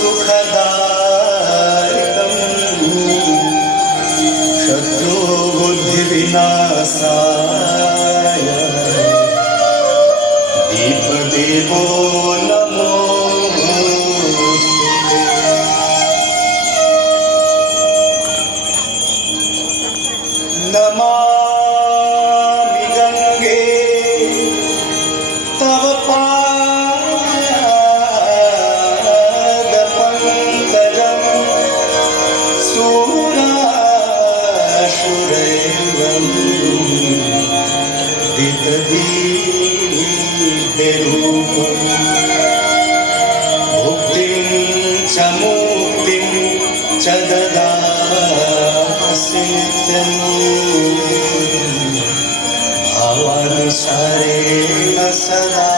सुखदायकं शत्रुबुद्धिविनाशाय दीपदेवो नमामि गंगे तव पादपङ्कजं सुरासुरैर्वन्दितदीप्तिरूपं भुक्तिं च मुक्तिं च ददासि नित्यम् भावानुसारेण सदा